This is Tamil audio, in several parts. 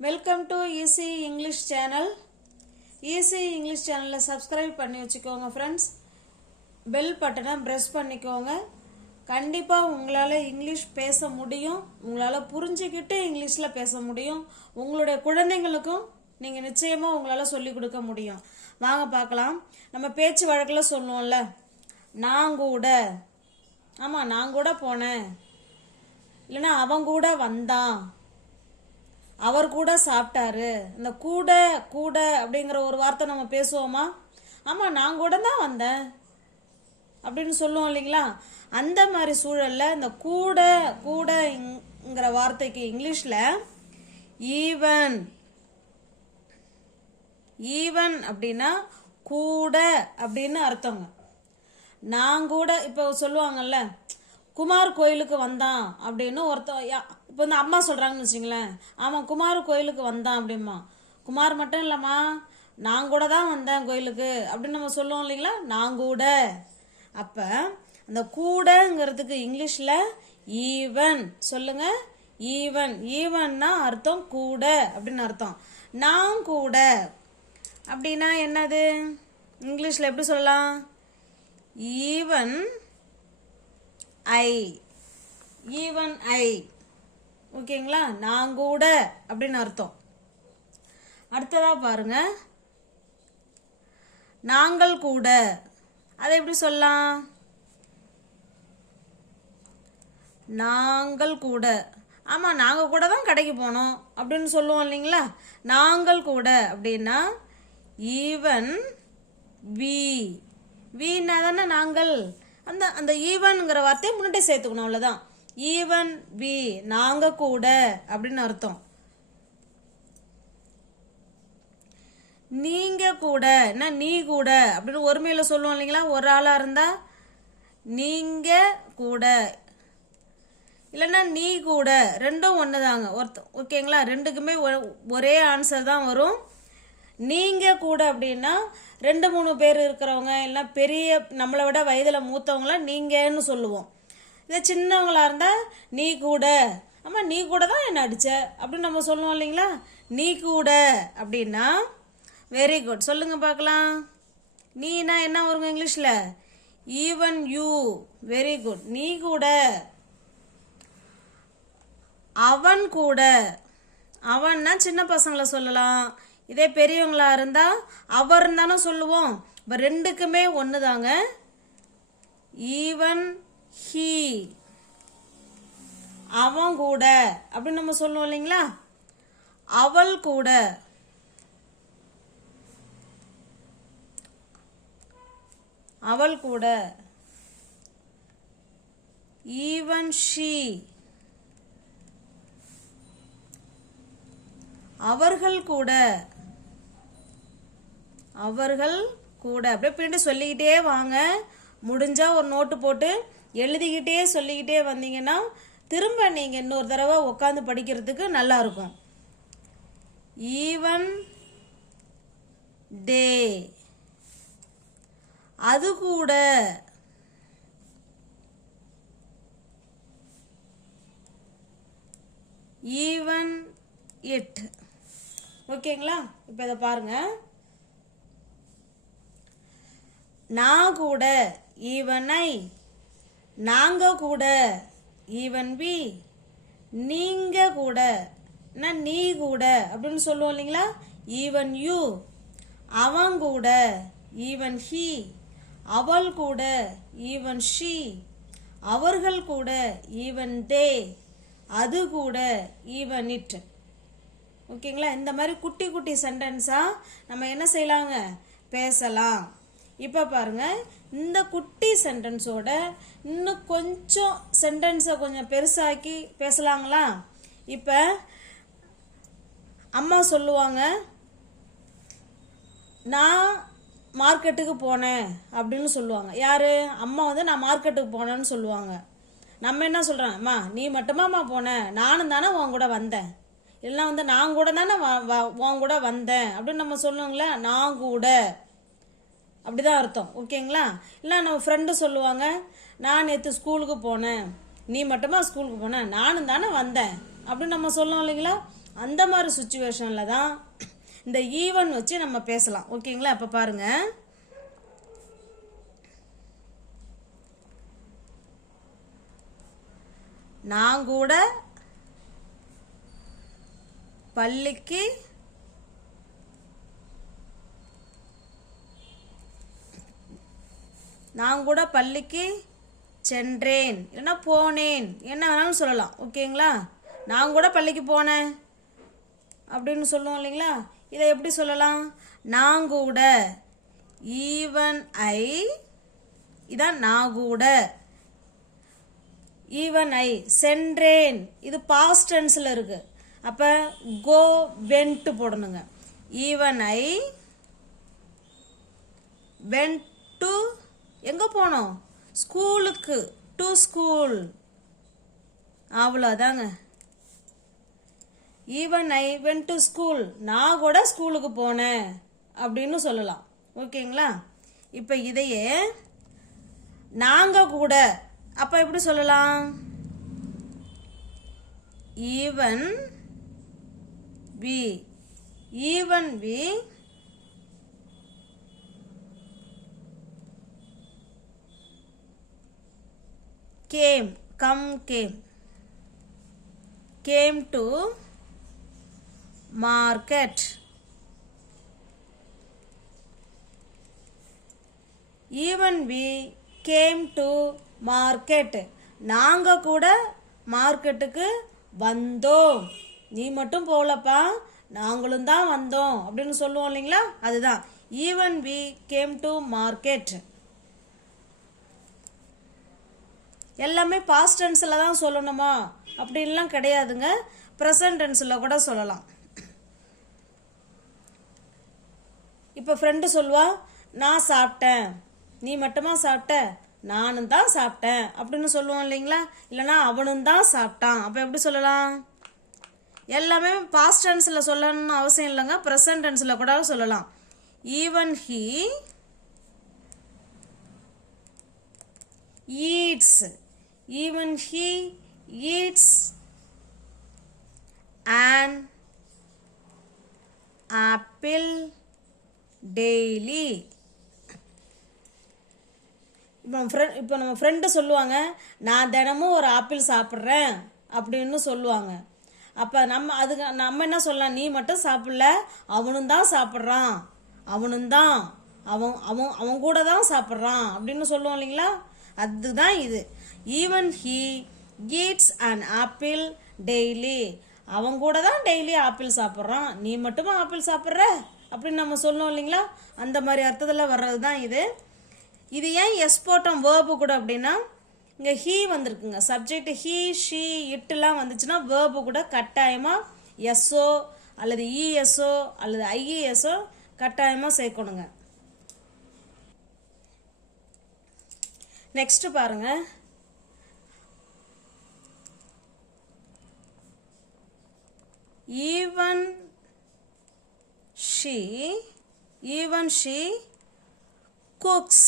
Welcome to easy English channel. Easy English சேனலில் சப்ஸ்கிரைப் பண்ணி வச்சுக்கோங்க ஃப்ரெண்ட்ஸ். பெல் பட்டனை ப்ரெஸ் பண்ணிக்கோங்க. கண்டிப்பாக உங்களால் இங்கிலீஷ் பேச முடியும். உங்களால் புரிஞ்சுக்கிட்டு இங்கிலீஷில் பேச முடியும். உங்களுடைய குழந்தைங்களுக்கும் நீங்கள் நிச்சயமாக உங்களால் சொல்லிக் கொடுக்க முடியும். வாங்க பார்க்கலாம். நம்ம பேச்சு வழக்கில் சொல்லுவோம்ல, நான் கூட, ஆமாம் நான் கூட போனேன், இல்லைன்னா அவன் கூட வந்தான், அவர் கூட சாப்பிட்டாரு. இந்த கூட கூட அப்படிங்கிற ஒரு வார்த்தை நம்ம பேசுவோமா? ஆமாம் நான் கூட தான் வந்தேன் அப்படின்னு சொல்லுவோம் இல்லைங்களா? அந்த மாதிரி சூழலில் இந்த கூட கூடங்கிற வார்த்தைக்கு இங்கிலீஷில் ஈவன், ஈவன் அப்படின்னா கூட அப்படின்னு அர்த்தங்க. நான் கூட இப்போ சொல்லுவாங்கல்ல, குமார் கோயிலுக்கு வந்தான் அப்படின்னு இப்போ இந்த அம்மா சொல்கிறாங்கன்னு வச்சுங்களேன், ஆமாம் குமார் கோயிலுக்கு வந்தான் அப்படிமா. குமார் மட்டும் இல்லைம்மா, நான் கூட தான் வந்தேன் கோயிலுக்கு அப்படின்னு நம்ம சொல்லுவோம் இல்லைங்களா, நான் கூட. அப்போ அந்த கூடங்கிறதுக்கு இங்கிலீஷில் ஈவன் சொல்லுங்க. ஈவன், ஈவன்னா அர்த்தம் கூட அப்படின்னு அர்த்தம். நான் கூட அப்படின்னா என்னது? இங்கிலீஷில் எப்படி சொல்லலாம்? Even I, even I. ஓகேங்களா? நான் கூட அப்படின்னு அர்த்தம். அடுத்ததா பாருங்க, நாங்கள் கூட. அதை எப்படி சொல்லலாம்? நாங்கள் கூட. ஆமாம் நாங்கள் கூட தான் கடைக்கு போனோம் அப்படின்னு சொல்லுவோம் இல்லைங்களா? நாங்கள் கூட அப்படின்னா ஈவன் வி, வீன்னா தானே நாங்கள். அந்த அந்த ஈவன்ங்கிற வார்த்தையை முன்னாடி சேர்த்துக்கணும், அவ்வளோதான். ஈவன் வி, நாங்கள் கூட அப்படின்னு அர்த்தம். நீங்கள் கூட, என்ன நீ கூட அப்படின்னு ஒருமையில் சொல்லுவோம் இல்லைங்களா? ஒரு ஆளாக இருந்தால் நீங்கள் கூட, இல்லைன்னா நீ கூட, ரெண்டும் ஒன்று தாங்க. ஓகேங்களா? ரெண்டுக்குமே ஒரே ஆன்சர் தான் வரும். நீங்கள் கூட அப்படின்னா 2-3 பேர் இருக்கிறவங்க, இல்லை பெரிய நம்மளை விட வயதில் மூத்தவங்கள நீங்கன்னு சொல்லுவோம். இதே சின்னவங்களாக இருந்தால் நீ கூட, ஆமாம் நீ கூட தான் என்ன அடிச்ச அப்படின்னு நம்ம சொல்லுவோம் இல்லைங்களா? நீ கூட அப்படின்னா வெரி குட். சொல்லுங்க பார்க்கலாம். நீனா என்ன வருங்க இங்கிலீஷில்? Even you. Very good. நீ கூட. அவன் கூட, அவன்னா சின்ன பசங்களை சொல்லலாம். இதே பெரியவங்களா இருந்தா அவர் தானே சொல்லுவோம். இப்போ ரெண்டுக்குமே ஒன்று தாங்க. ஈவன் ஹீ, அவன் கூட அப்படின்னு நம்ம சொல்லுவோம் இல்லைங்களா? அவள் கூட, அவள் கூட. ஈவன் ஷீ, அவர்கள் கூட, அவர்கள் கூட. அப்படியே பின்னாடி சொல்லிக்கிட்டே வாங்க. முடிஞ்சா ஒரு நோட்டு போட்டு எழுதிக்கிட்டே சொல்லிக்கிட்டே வந்தீங்கன்னா திரும்ப நீங்கள் இன்னொரு தடவை உட்காந்து படிக்கிறதுக்கு நல்லா இருக்கும். ஈவன் டே, அது கூட. Even it. ஓகேங்களா? இப்போ இதை பாருங்க. நான் கூட, ஈவன் ஐ. நாங்க கூட, ஈவன் வி. நீங்க கூட, நீ கூட அப்படின்னு சொல்லுவோம் இல்லைங்களா? Even you. அவன் கூட, ஈவன் ஹீ. அவள் கூட, ஈவன் ஷீ. அவர்கள் கூட, ஈவன் தே. அது கூட, ஈவன் இட். ஓகேங்களா? இந்த மாதிரி குட்டி குட்டி சென்டென்ஸாக நம்ம என்ன செய்யலாங்க? பேசலாம். இப்போ பாருங்க, இந்த குட்டி சென்டென்ஸோட இன்னும் கொஞ்சம் சென்டென்ஸை கொஞ்சம் பெருசாக்கி பேசலாங்களா? இப்போ அம்மா சொல்லுவாங்க, நான் மார்க்கெட்டுக்கு போனேன் அப்படின்னு சொல்லுவாங்க. யார்? அம்மா நான் மார்க்கெட்டுக்கு போனேன்னு சொல்லுவாங்க. நம்ம என்ன சொல்கிறோம்? அம்மா நீ மட்டுமாம்மா போனேன், நானும் தானே உன் கூட வந்தேன், இல்லைன்னா நான் கூட தானே உன் கூட வந்தேன் அப்படின்னு நம்ம சொல்லுவோங்களே. நான் கூட அப்படிதான் அர்த்தம். ஓகேங்களா? இல்லை நம்ம ஃப்ரெண்டு சொல்லுவாங்க, நான் நேற்று ஸ்கூலுக்கு போனேன், நீ மட்டுமா ஸ்கூலுக்கு போனேன், நானும் தானே வந்தேன் அப்படின்னு நம்ம சொல்லுவோம் இல்லைங்களா? அந்த மாதிரி சுச்சுவேஷனில் தான் இந்த ஈவன் வச்சு நம்ம பேசலாம். ஓகேங்களா? இப்போ பாருங்க, நான் கூட பள்ளிக்கு சென்றேன், இல்லைன்னா போனேன், என்ன வேணாலும் சொல்லலாம். ஓகேங்களா? நான் கூட பள்ளிக்கு போனேன் அப்படின்னு சொல்லுவோம் இல்லைங்களா? இதை எப்படி சொல்லலாம்? நான் கூட, ஈவன் ஐ, இதான் நான் கூட. ஈவன் ஐ, சென்றேன், இது பாஸ்ட் டென்ஸில் இருக்கு. அப்போ கோ வென்ட் போடணுங்க. ஈவன் ஐ வென்ட் டு, எங்கே போனோம்? ஸ்கூலுக்கு, டு ஸ்கூல், அவ்வளோதாங்க. Even I went to school, நான் கூட ஸ்கூலுக்கு போனேன் அப்படின்னு சொல்லலாம். ஓகேங்களா? இப்போ இதையே நாங்கள் கூட, அப்போ எப்படி சொல்லலாம்? Even we, even we came, came to market. Even we came to market. நாங்க கூட மார்க்கெட்டுக்கு வந்தோம். நீ மட்டும் போகலப்பா, நாங்களும் தான் வந்தோம் அப்படின்னு சொல்லுவோம் இல்லைங்களா? அதுதான் even we came to market. எல்லாமே பாஸ்ட் டென்ஸில் தான் சொல்லணுமா அப்படின்லாம் கிடையாதுங்க. ப்ரெசன்ட் டென்ஸில் கூட சொல்லலாம். இப்போ ஃப்ரெண்டு சொல்லுவா, நான் சாப்பிட்டேன், நீ மட்டுமா சாப்பிட்ட, நானும் தான் சாப்பிட்டேன் அப்படின்னு சொல்லுவோம் இல்லைங்களா? இல்லைனா அவனும் தான் சாப்பிட்டான். அப்போ எப்படி சொல்லலாம்? எல்லாமே பாஸ்ட் டென்ஸில் சொல்லணும்னு அவசியம் இல்லைங்க, ப்ரெசன்ட் டென்ஸில் கூட சொல்லலாம். Even he eats, even he eats an apple daily. இப்போ நம்ம ஃப்ரெண்டு சொல்லுவாங்க, நான் தினமும் ஒரு ஆப்பிள் சாப்பிட்றேன் அப்படின்னு சொல்லுவாங்க. அப்போ நம்ம என்ன சொல்லலாம்? நீ மட்டும் சாப்பிடல, அவனும் தான் சாப்பிட்றான், அவன் கூட தான் சாப்பிட்றான் அப்படின்னு சொல்லுவோம் இல்லைங்களா? அதுதான் இது. Even he eats an apple daily, அவன் கூட தான் டெய்லி ஆப்பிள் சாப்பிட்றான், நீ மட்டுமா ஆப்பிள் சாப்பிட்ற அப்படின்னு நம்ம சொல்லுவோம் இல்லைங்களா? அந்த மாதிரி அர்த்தத்தில் வர்றது தான் இது. இது ஏன் எஸ் போட்டோம் வேர்பு கூட அப்படின்னா, இங்கே ஹீ வந்திருக்குங்க, சப்ஜெக்ட் ஹீ ஷீ இட்டுலாம் வந்துச்சுன்னா வேர்பு கூட கட்டாயமாக எஸ்ஓ அல்லது இஎஸ்ஓ அல்லது ஐஇஎஸ்ஓ கட்டாயமாக சேர்க்கணுங்க. நெக்ஸ்ட் பாருங்க, even she cooks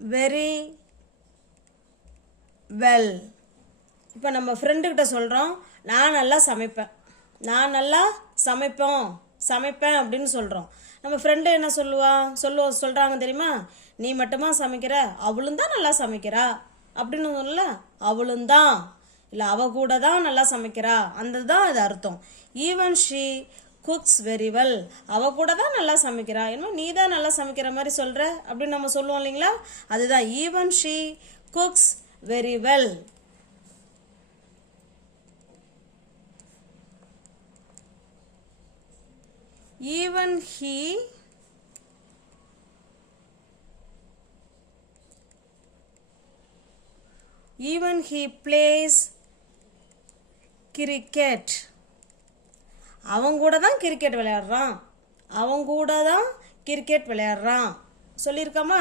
very well. இப்போ நம்ம ஃப்ரெண்டுக்கிட்ட சொல்கிறோம், நான் நல்லா சமைப்பேன் அப்படின்னு சொல்கிறோம். நம்ம ஃப்ரெண்டு என்ன சொல்கிறாங்க தெரியுமா? நீ மட்டுமா சமைக்கிற, அவளும் தான் நல்லா சமைக்கிறா அப்படின்னு சொல்லல, அவளும் தான், இல்லை அவ கூட தான் நல்லா சமைக்கிறா, அந்த தான் அது அர்த்தம். Even she cooks very well, அவ கூட தான் நல்லா சமைக்கிறா, என்ன நீ தான் நல்லா சமைக்கிற மாதிரி சொல்கிற அப்படின்னு நம்ம சொல்லுவோம் இல்லைங்களா? அதுதான் even she cooks very well. Even he plays cricket. அவன் கூட தான் கிரிக்கெட் விளையாடுறான், சொல்லியிருக்காமா?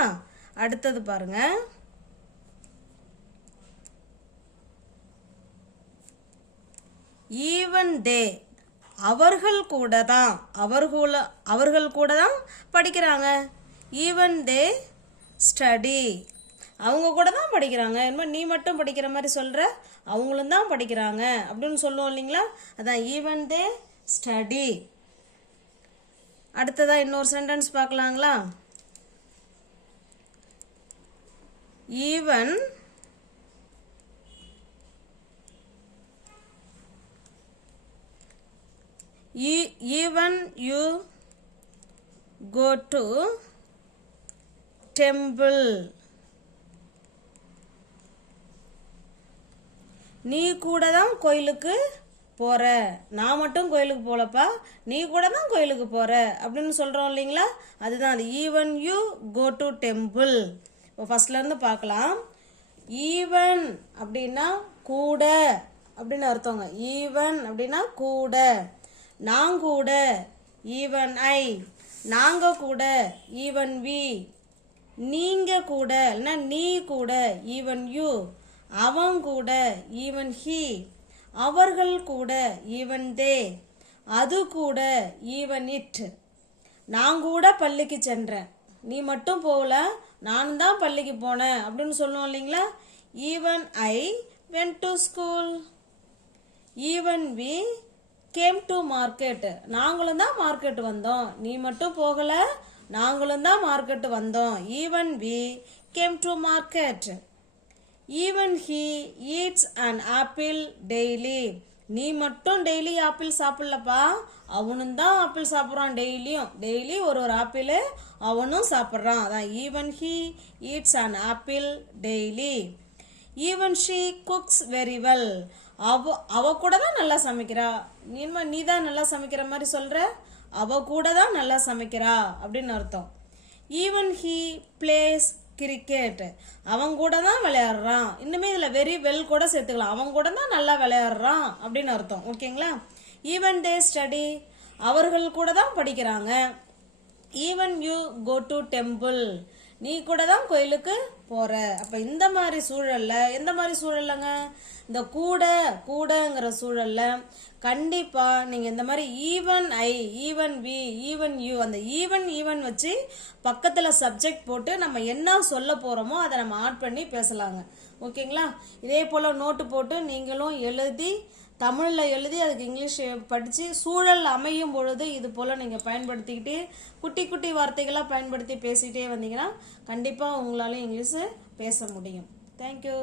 அடுத்தது பாருங்க, ஈவன் தே, அவர்கள் கூட தான் படிக்கிறாங்க. ஈவன் தே ஸ்டடி, அவங்க கூட தான் படிக்கிறாங்க. என்ன நீ மட்டும் படிக்கிற மாதிரி சொல்ற, அவங்களும் தான் படிக்கிறாங்க அப்படின்னு சொல்லுவோம் இல்லைங்களா? அதான் ஈவன் தே ஸ்டடி. அடுத்ததா இன்னொரு சென்டென்ஸ் பார்க்கலாங்களா? Even you go to temple. நீ கூட தான் கோயிலுக்கு போற, நான் மட்டும் கோயிலுக்கு போலப்பா, நீ கூட தான் கோயிலுக்கு போற அப்படின்னு சொல்றோம் இல்லைங்களா? அதுதான் அது even you go to temple. இப்போ ஃபர்ஸ்ட்ல இருந்து பார்க்கலாம். ஈவன் அப்படின்னா கூட அப்படின்னு அர்த்தங்க. ஈவன் அப்படின்னா கூட. நான் கூட ஈவன் ஐ, நாங்க கூட ஈவன் வி, நீங்க கூட இல்லைன்னா நீ கூட ஈவன் யூ, அவன் கூட ஈவன் ஹி, அவர்கள் கூட ஈவன் தே, அது கூட ஈவன் இட். நான் கூட பள்ளிக்கு சென்றேன், நீ மட்டும் போகல, நான் தான் பள்ளிக்கு போனேன் அப்படின்னு சொல்லுவோம் இல்லைங்களா? Even I went to school. Even we came to market. நாங்களும் தான் மார்க்கெட் வந்தோம், நீ மட்டும் போகல, நாங்களும் தான் மார்க்கெட் வந்தோம். Even we came to market. Even he eats an apple daily. நீ மட்டும் டெய்லி ஆப்பிள் சாப்பிடலப்பா, அவனும் தான் ஆப்பிள் சாப்பிட்றான் டெய்லியும். டெய்லி ஒரு ஆப்பிள் அவனும் சாப்பிட்றான். அதான் even he eats an apple daily. Even she cooks very well. அவ கூட தான் நல்லா சமைக்கிறா. நீ தான் நல்லா சமைக்கிற மாதிரி சொல்ற, அவ கூட தான் நல்லா சமைக்கிறா அப்படின்னு அர்த்தம். Even he plays cricket. அவன் கூட தான் விளையாடுறான். இன்னுமே இதில் வெரி வெல் கூட சேர்த்துக்கலாம். அவன் கூட தான் நல்லா விளையாடுறான் அப்படின்னு அர்த்தம். ஓகேங்களா? Even they study. அவர்கள் கூட தான் படிக்கிறாங்க. Even you go to temple. நீ கூட தான் கோயிலுக்கு போற. அப்ப இந்த மாதிரி சூழல்ல, எந்த மாதிரி சூழல்லங்க, இந்த கூடங்கிற சூழல்ல கண்டிப்பா நீங்க இந்த மாதிரி even I, even we, even you, அந்த ஈவன் வச்சு பக்கத்துல சப்ஜெக்ட் போட்டு நம்ம என்ன சொல்ல போறோமோ அதை நம்ம ஆட் பண்ணி பேசலாங்க. ஓகேங்களா? இதே போல நோட்டு போட்டு நீங்களும் எழுதி, தமிழில் எழுதி அதுக்கு இங்கிலீஷ் படித்து சூழல் அமையும் பொழுது இது போல் நீங்கள் பயன்படுத்திக்கிட்டு குட்டி குட்டி வார்த்தைகளாக பயன்படுத்தி பேசிகிட்டே வந்தீங்கன்னா கண்டிப்பாக உங்களால் இங்கிலீஷு பேச முடியும். தேங்க்யூ.